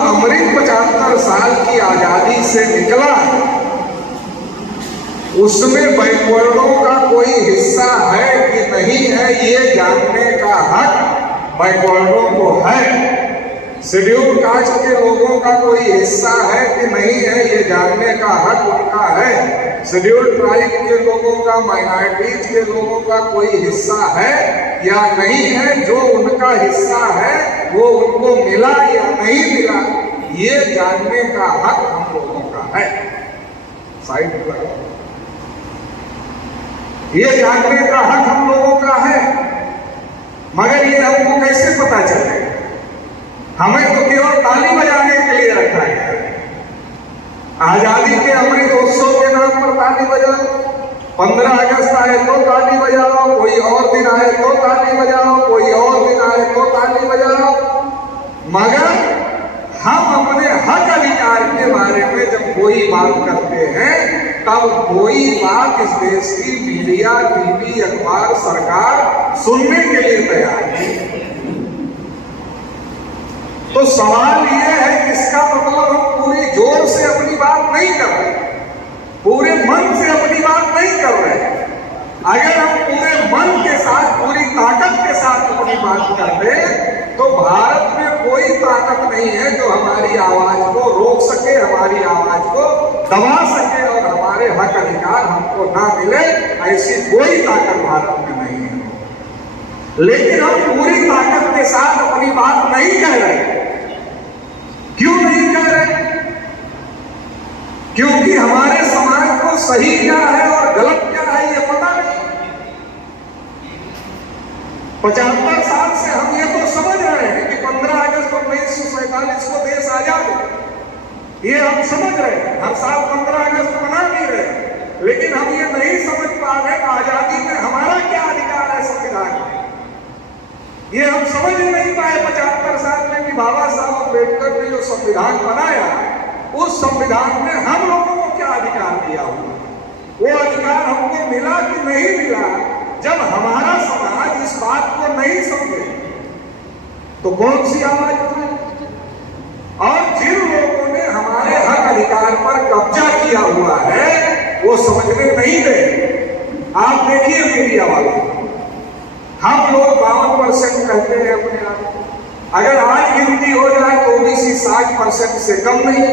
अमृत 75 साल की आजादी से निकला, उसमें बैकवर्डों का कोई हिस्सा है कि नहीं है, ये जानने का हक बैकवर्डों को है। शेड्यूल कास्ट के लोगों का कोई हिस्सा है कि नहीं है, ये जानने का हक उनका है। शेड्यूल ट्राइब के लोगों का, माइनॉरिटीज के लोगों का कोई हिस्सा है या नहीं है, जो उनका हिस्सा है वो उनको मिला या नहीं मिला, ये जानने का हक हम लोगों का है। साइड पर ये जानने का हक हम लोगों का है, मगर ये हमको कैसे पता चलेगा? हमें तो केवल ताली बजाने के लिए रखा गया। आजादी के अमृत उत्सव के नाम पर ताली बजाओ, 15 अगस्त आए तो ताली बजाओ, कोई और दिन आए तो ताली बजाओ, कोई और दिन आए तो ताली बजाओ, मगर हम अपने हक अधिकार के बारे में जब कोई बात करते हैं तब कोई बात इस देश की मीडिया, टीवी, अखबार, सरकार सुनने के लिए तैयार नहीं। तो सवाल यह है कि इसका मतलब हम पूरी जोर से अपनी बात नहीं कर रहे, पूरे मन से अपनी बात नहीं कर रहे। अगर हम पूरे मन के साथ, पूरी ताकत के साथ अपनी बात कर रहे तो भारत में कोई ताकत नहीं है जो हमारी आवाज को रोक सके, हमारी आवाज को दबा सके और हमारे हक अधिकार हमको ना मिले, ऐसी कोई ताकत भारत में नहीं है। लेकिन हम पूरी ताकत के साथ अपनी बात नहीं कह रहे। क्यों नहीं कह रहे? क्योंकि हमारे समाज को सही क्या है और गलत क्या है ये पता नहीं। 75 साल से हम ये तो समझ रहे हैं कि 15 अगस्त 1947 को देश आजाद हो, ये हम समझ रहे हैं। हम साल 15 अगस्त मना नहीं रहे, लेकिन हम ये नहीं समझ पा रहे कि आजादी में हमारा क्या अधिकार है संविधान में। ये हम समझ नहीं पाए 75 साल में कि बाबा साहब अम्बेडकर ने जो संविधान बनाया, उस संविधान में हम लोगों को क्या अधिकार दिया हुआ, वो अधिकार हमको मिला कि नहीं मिला। जब हमारा समाज इस बात को नहीं समझे तो कौन सी आवाज उठाए? और जिन लोगों ने हमारे हक अधिकार पर कब्जा किया हुआ है वो समझने नहीं दे। आप देखिए मीडिया वालों, हम लोग 52% कहते हैं अपने आप को, अगर आज गिनती हो जाए तो ओबीसी 60% से कम नहीं।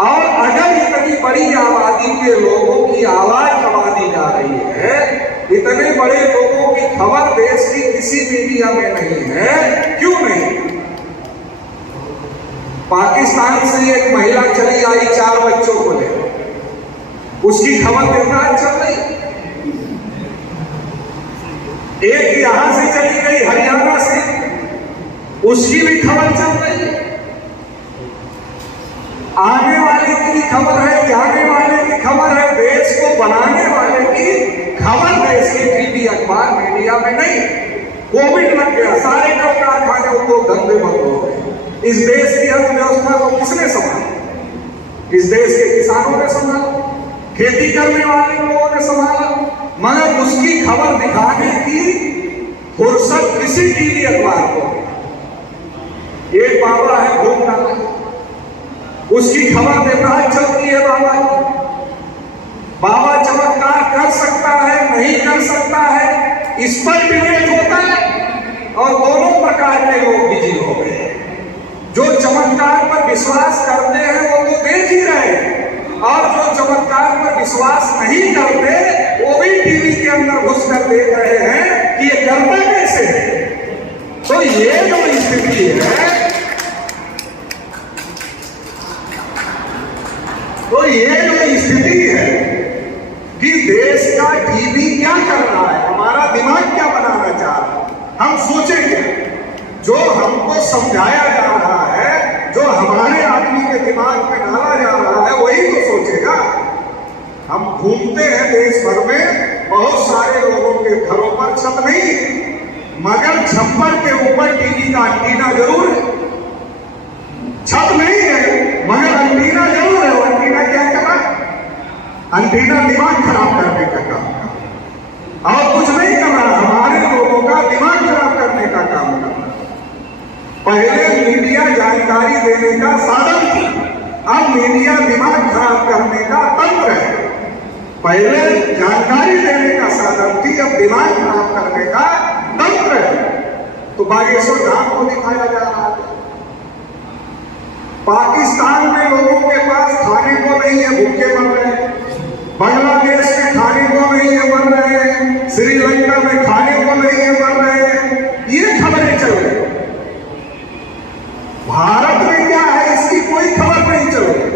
और अगर इतनी बड़ी आबादी के लोगों की आवाज दबा दी जा रही है, इतने बड़े लोगों की खबर देश की किसी मीडिया में नहीं है, क्यों नहीं? पाकिस्तान से एक महिला चली आई 4 बच्चों को ले, उसकी खबर देवराज चल रही। एक यहां से चली गई हरियाणा से, उसकी भी खबर चल रही। आने वाले की खबर है, जाने वाले की खबर है, देश को बनाने वाले की खबर देश के टीवी, अखबार, मीडिया में नहीं। कोविड लग गया, सारे कारखाने उद्योग धंधे बंद हो गए। इस देश की अर्थव्यवस्था को किसने संभाला? इस देश के किसानों ने संभाला, खेती करने वाले लोगों ने संभाला, मगर उसकी खबर दिखाने की फुर्सत किसी टीवी अखबार को। एक बाबा है घूमना, उसकी खबर देवराज चलती है। बाबा चमत्कार कर सकता है, नहीं कर सकता है, इस पर डिबेट होता है और दोनों प्रकार के लोग बिजी हो गए। जो चमत्कार पर विश्वास करते हैं वो तो देख ही रहे, और जो चमत्कार पर विश्वास नहीं करते, वो भी टीवी के अंदर घुसकर देख रहे हैं कि ये करता कैसे है। तो ये जो स्थिति है, तो ये जो स्थिति है कि देश का टीवी क्या कर रहा है, हमारा दिमाग क्या बनाना चाह रहा है, हम सोचेंगे। जो हमको समझाया जा रहा है, जो हमारे आदमी के दिमाग में डाला जा रहा है, वही तो सोचेगा। हम घूमते हैं देश भर में, बहुत सारे लोगों के घरों पर छत नहीं, मगर छप्पर के ऊपर टीवी का एंटीना जरूर है। छत नहीं है मगर एंटीना जरूर है। एंटीना क्या कर रहा है? एंटीना दिमाग खराब करने का काम कर रहा, और कुछ नहीं कर रहा। हमारे लोगों का दिमाग खराब करने का काम कर रहा। पहले मीडिया जानकारी देने का साधन थी, अब मीडिया दिमाग खराब करने का तंत्र है। पहले जानकारी देने का साधन थी, अब दिमाग खराब करने का तंत्र है। तो बागेश्वर धाम को दिखाया जा रहा है। पाकिस्तान में लोगों के पास खाने को नहीं है, भूखे मर रहे हैं। बांग्लादेश में खाने को नहीं है, मर रहे हैं। श्रीलंका में खाने को नहीं है, मर रहे हैं। ये खबरें चल रही। भारत में क्या है, इसकी कोई खबर नहीं चल रही।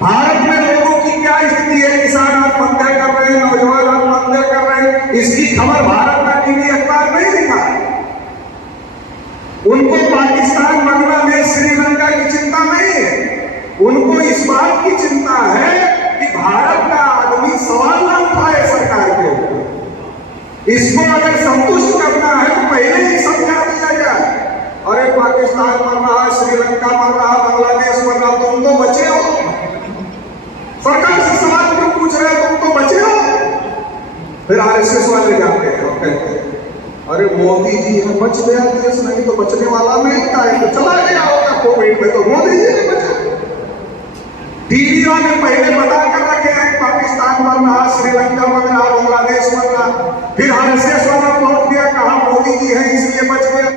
भारत में लोगों की क्या स्थिति है, किसान आत्महत्या कर रहे हैं, नौजवान आत्महत्या कर रहे हैं, इसकी खबर भारत का टीवी अखबार नहीं दिखा। उनको पाकिस्तान, बांग्लादेश, श्रीलंका की चिंता नहीं है। उनको इस बात की चिंता है कि भारत का आदमी सवाल न उठाए सरकार के ऊपर। इसको अगर संतुष्ट करना है तो पहले ही समझा दिया जाए। अरे पाकिस्तान मर रहा, श्रीलंका मर रहा, बांग्लादेश मर रहा, तुम तो बचे हो। सरकार से सवाल क्यों पूछ रहे हो, तुम तो बचे हो। फिर आरएसएस वाले जाते हैं और कहते हैं अरे मोदी जी है, बच गया देश, नहीं तो बचने वाला नहीं था, तो चला गया होगा कोविड में, तो मोदी जी ने बचा। टीवी वाले पहले बता कर रखे हैं पाकिस्तान मर रहा, श्रीलंका मर रहा, बांग्लादेश मर रहा, फिर आरएसएस वाला पहुंच गया, कहा मोदी जी है इसलिए बच गया।